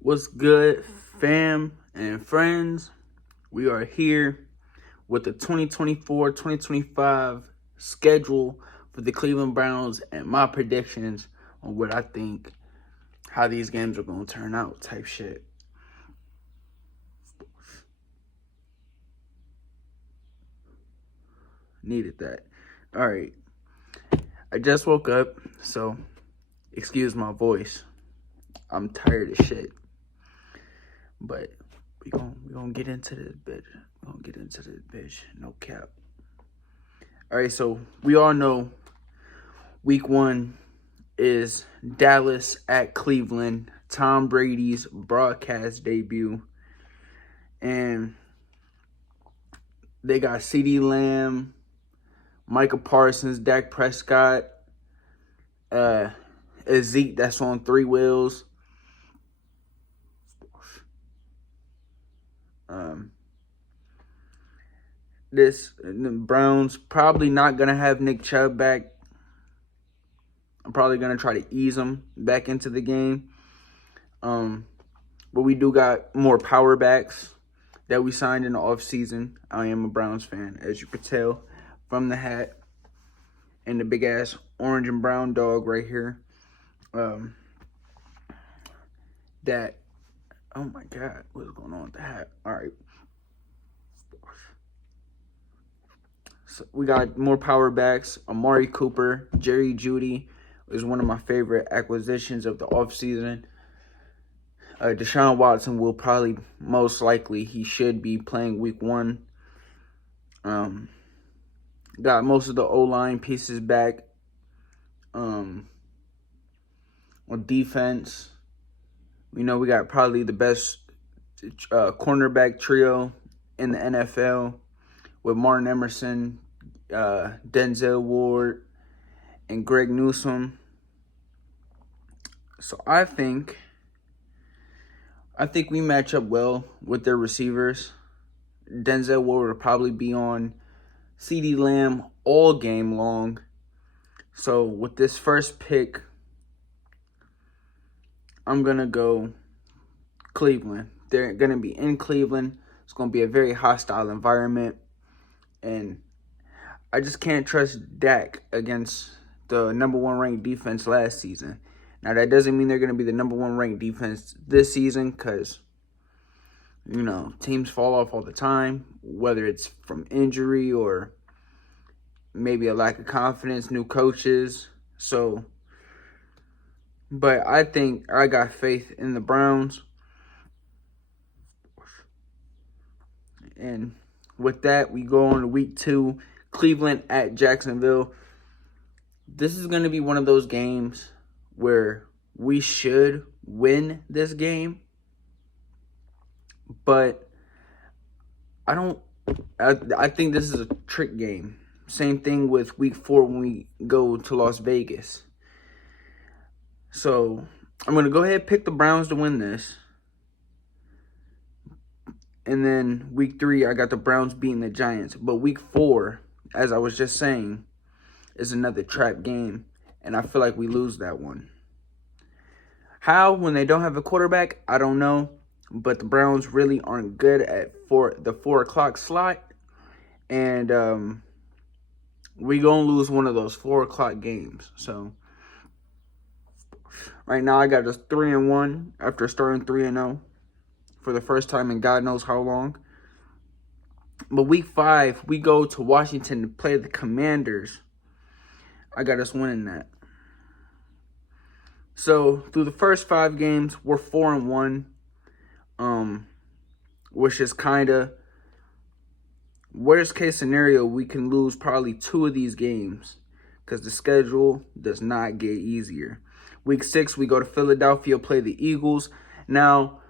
What's good, fam and friends? We are here with the 2024-2025 schedule for the Cleveland Browns and my predictions on what I think how these games are going to turn out type shit. Needed that. All right. I just woke up, so excuse my voice. I'm tired as shit. But we gonna get into this bitch. We gonna get into this bitch. No cap. All right, so we all know week 1 is Dallas at Cleveland, Tom Brady's broadcast debut. And they got CeeDee Lamb, Micah Parsons, Dak Prescott, Zeke that's on 3 wheels. The Browns probably not going to have Nick Chubb back. I'm probably going to try to ease him back into the game. But we do got more power backs that we signed in the offseason. I am a Browns fan, as you could tell from the hat and the big-ass orange and brown dog right here. Oh my God, what's going on with the hat? All right. So we got more power backs. Amari Cooper, Jerry Jeudy is one of my favorite acquisitions of the offseason. Deshaun Watson will probably, most likely, he should be playing week 1. Got most of the O-line pieces back. On defense, we got probably the best cornerback trio in the NFL with Martin Emerson, Denzel Ward, and Greg Newsome. So I think we match up well with their receivers. Denzel Ward will probably be on CeeDee Lamb all game long. So with this first pick, I'm going to go Cleveland. They're going to be in Cleveland. It's going to be a very hostile environment. And I just can't trust Dak against the number 1 ranked defense last season. Now, that doesn't mean they're going to be the number 1 ranked defense this season because, teams fall off all the time, whether it's from injury or maybe a lack of confidence, new coaches. But I think I got faith in the Browns. And with that, we go on to week 2, Cleveland at Jacksonville. This is going to be one of those games where we should win this game. But I think this is a trick game. Same thing with week 4 when we go to Las Vegas. So I'm going to go ahead and pick the Browns to win this. And then week 3, I got the Browns beating the Giants. But week 4, as I was just saying, is another trap game. And I feel like we lose that one. How? When they don't have a quarterback, I don't know. But the Browns really aren't good at the 4 o'clock slot. And we going to lose one of those 4 o'clock games. So right now I got us 3-1 after starting 3-0 for the first time in God knows how long. But week 5, we go to Washington to play the Commanders. I got us winning that. So through the first 5 games, we're 4-1. Which is kind of worst case scenario. We can lose probably 2 of these games because the schedule does not get easier. Week 6, we go to Philadelphia, play the Eagles. Now,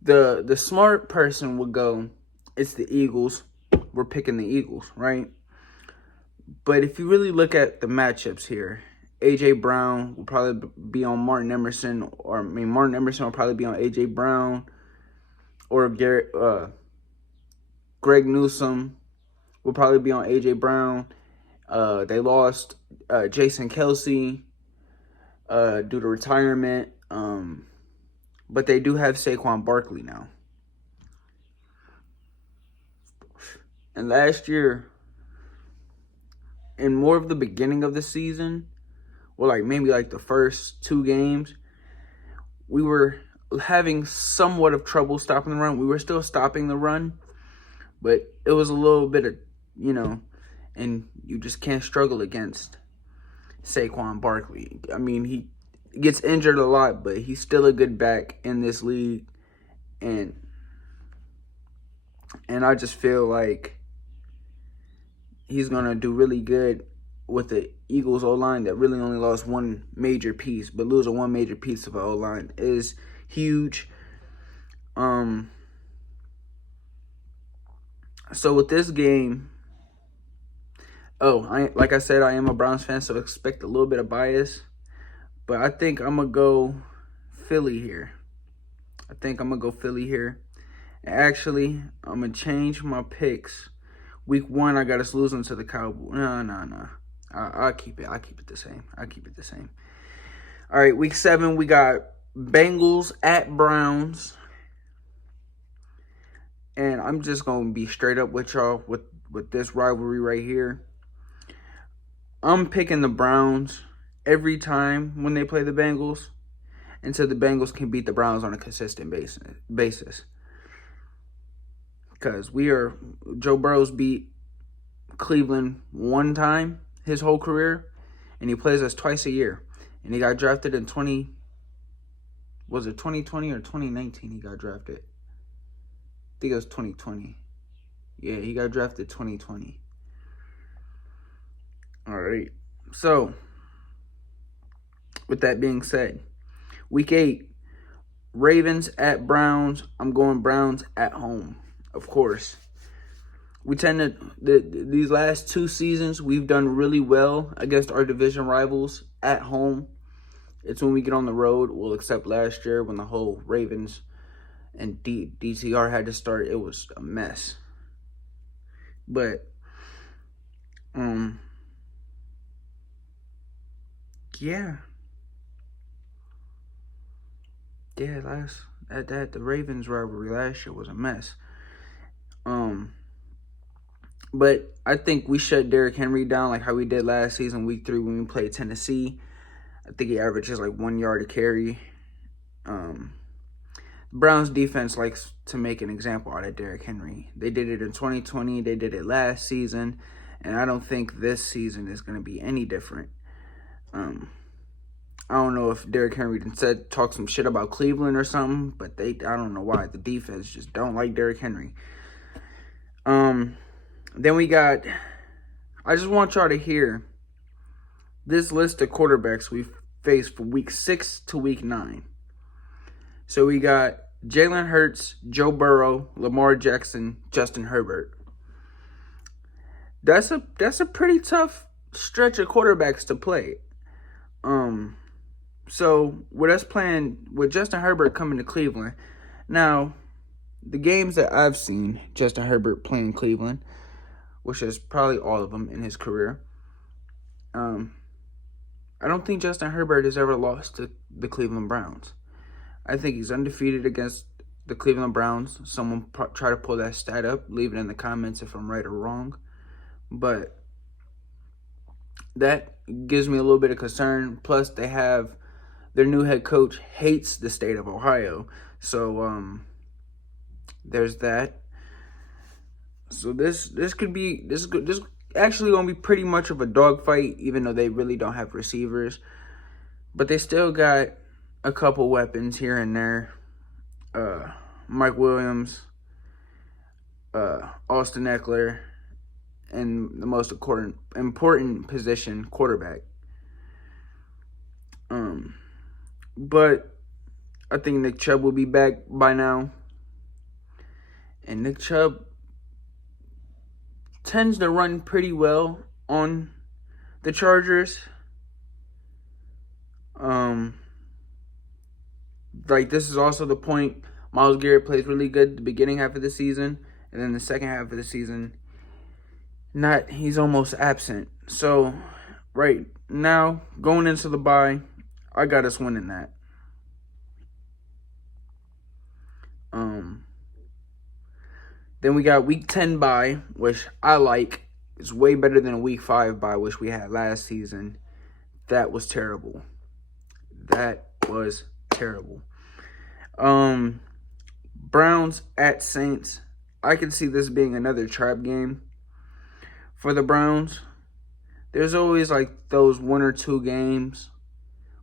the smart person would go, it's the Eagles. We're picking the Eagles, right? But if you really look at the matchups here, A.J. Brown will probably be on Martin Emerson. Martin Emerson will probably be on A.J. Brown. Or Greg Newsome will probably be on A.J. Brown. They lost Jason Kelce. due to retirement. But they do have Saquon Barkley now. And last year, in more of the beginning of the season, or like maybe like the first 2 games, we were having somewhat of trouble stopping the run. We were still stopping the run, but it was a little bit of, and you just can't struggle against Saquon Barkley. I mean, he gets injured a lot, but he's still a good back in this league. And I just feel like he's going to do really good with the Eagles O-line that really only lost one major piece. But losing one major piece of O-line is huge. So with this game, like I said, I am a Browns fan, so expect a little bit of bias. But I think I'm going to go Philly here. And actually, I'm going to change my picks. Week 1, I got us losing to the Cowboys. No. I'll keep it the same. All right, week 7, we got Bengals at Browns. And I'm just going to be straight up with y'all with this rivalry right here. I'm picking the Browns every time when they play the Bengals until the Bengals can beat the Browns on a consistent basis. Because Joe Burrow's beat Cleveland one time his whole career, and he plays us twice a year. And he got drafted in 2020 or 2019 he got drafted? I think it was 2020. Yeah, he got drafted 2020. All right. So, with that being said, week 8, Ravens at Browns. I'm going Browns at home, of course. We tend to, these last 2 seasons, we've done really well against our division rivals at home. It's when we get on the road, well, except last year when the whole Ravens and DTR had to start, it was a mess. But, yeah. Yeah, the Ravens rivalry last year was a mess. But I think we shut Derrick Henry down like how we did last season, week 3, when we played Tennessee. I think he averages like 1 yard a carry. Browns defense likes to make an example out of Derrick Henry. They did it in 2020. They did it last season. And I don't think this season is going to be any different. I don't know if Derrick Henry talked some shit about Cleveland or something, but I don't know why. The defense just don't like Derrick Henry. Then we got, I just want y'all to hear this list of quarterbacks we faced from week 6 to week 9. So we got Jalen Hurts, Joe Burrow, Lamar Jackson, Justin Herbert. That's a pretty tough stretch of quarterbacks to play. So with us playing with Justin Herbert coming to Cleveland, now the games that I've seen Justin Herbert playing Cleveland, which is probably all of them in his career, I don't think Justin Herbert has ever lost to the Cleveland Browns. I think he's undefeated against the Cleveland Browns. Someone try to pull that stat up. Leave it in the comments if I'm right or wrong. But that gives me a little bit of concern. Plus, they have their new head coach hates the state of Ohio. So, there's that. So this actually gonna be pretty much of a dogfight, even though they really don't have receivers. But they still got a couple weapons here and there. Mike Williams, Austin Eckler, and the most important position, quarterback. But I think Nick Chubb will be back by now. And Nick Chubb tends to run pretty well on the Chargers. Like, this is also the point Myles Garrett plays really good the beginning half of the season, and then the second half of the season, he's almost absent. So, right now, going into the bye, I got us winning that. Then we got week 10 bye, which I like. It's way better than a week 5 bye, which we had last season. That was terrible. That was terrible. Browns at Saints. I can see this being another trap game for the Browns. There's always like those 1 or 2 games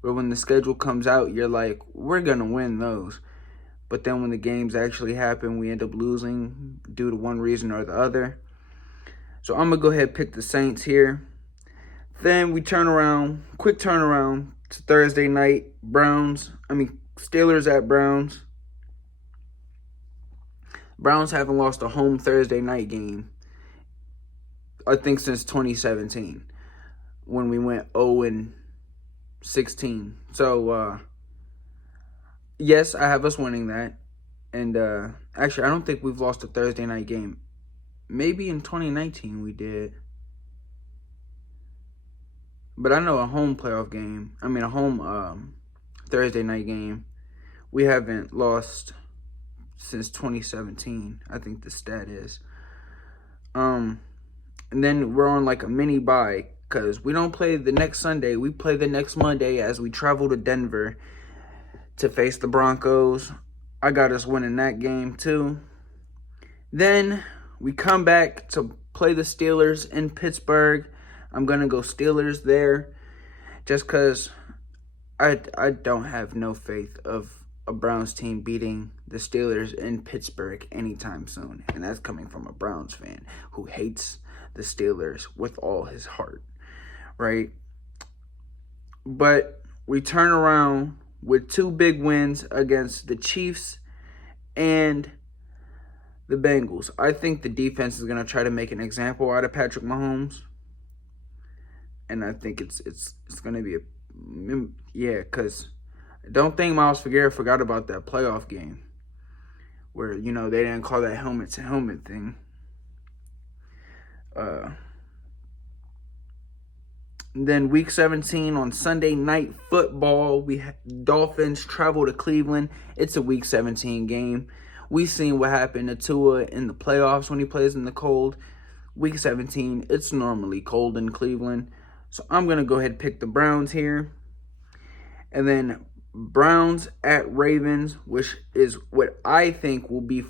where when the schedule comes out, you're like, we're going to win those. But then when the games actually happen, we end up losing due to one reason or the other. So I'm going to go ahead and pick the Saints here. Then we turn around, quick turnaround to Thursday night. Steelers at Browns. Browns haven't lost a home Thursday night game, I think, since 2017 when we went 0-16. So, yes, I have us winning that. And actually, I don't think we've lost a Thursday night game. Maybe in 2019 we did. But I know a home Thursday night game, we haven't lost since 2017, I think the stat is. And then we're on like a mini bye because we don't play the next Sunday. We play the next Monday as we travel to Denver to face the Broncos. I got us winning that game too. Then we come back to play the Steelers in Pittsburgh. I'm going to go Steelers there just because I don't have no faith of a Browns team beating the Steelers in Pittsburgh anytime soon. And that's coming from a Browns fan who hates the Steelers with all his heart, right? But we turn around with 2 big wins against the Chiefs and the Bengals. I think the defense is going to try to make an example out of Patrick Mahomes. And I think it's going to be because I don't think Myles Garrett forgot about that playoff game where, they didn't call that helmet-to-helmet thing. Then week 17 on Sunday Night Football, Dolphins travel to Cleveland. It's a week 17 game. We've seen what happened to Tua in the playoffs when he plays in the cold. Week 17, it's normally cold in Cleveland. So I'm going to go ahead and pick the Browns here. And then Browns at Ravens, which is what I think will be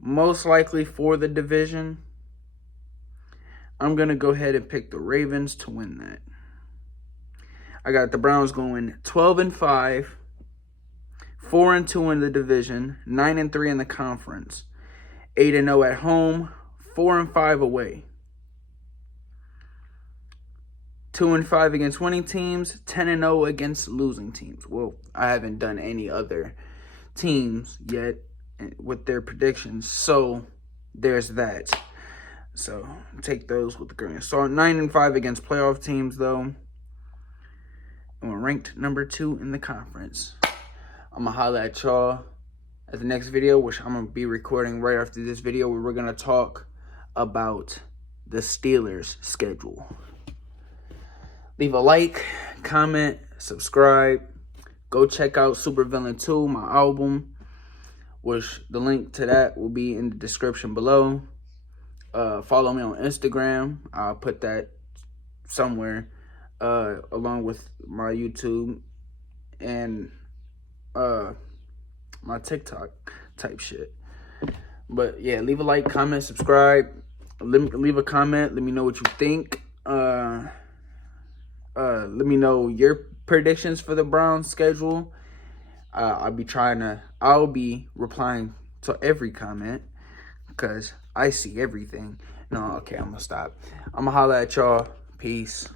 most likely for the division. I'm going to go ahead and pick the Ravens to win that. I got the Browns going 12-5, 4-2 in the division, 9-3 in the conference, 8-0 at home, 4-5 away. 2-5 against winning teams, 10-0 against losing teams. Well, I haven't done any other teams yet with their predictions, so there's that. So take those with a grain of salt. 9-5 against playoff teams, though. And we're ranked number 2 in the conference. I'm going to holler at y'all at the next video, which I'm going to be recording right after this video, where we're going to talk about the Steelers' schedule. Leave a like, comment, subscribe. Go check out Supervillain 2, my album, which the link to that will be in the description below. Follow me on Instagram. I'll put that somewhere along with my YouTube and my TikTok type shit. But yeah, leave a like, comment, subscribe. Leave a comment. Let me know what you think. Let me know your predictions for the Browns schedule. I'll be replying to every comment because I see everything. No, okay, I'm gonna stop. I'm gonna holler at y'all. Peace.